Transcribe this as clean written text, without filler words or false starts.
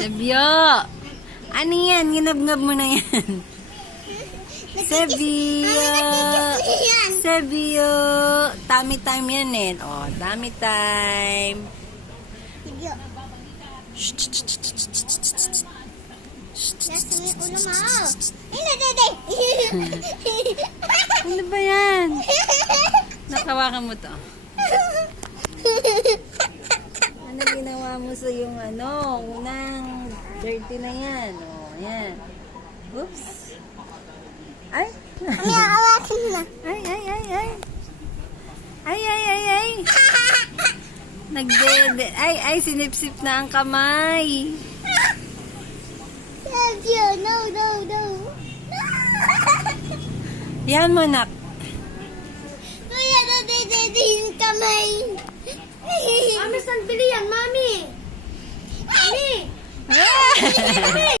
Sebio! Ano yan? Ginabngab mo na yan. Sebio! Sebio! Tummy time yan eh. Oh, tummy time. Sebio. Nasa may ulo mo. Ay, nadaday. Ano ba yan? Nakawakan mo to. Ano ginawa mo sa yung unang dirty na yan? Oh, yan. Oops. Ay! May aawakin na. Ay! Nagdede. Ay, sinipsip na ang kamay. Sebio, no. Yan mo, nak. Kuya, nadadede yung kamay. Mami, saan bili yan, Mami? Mami!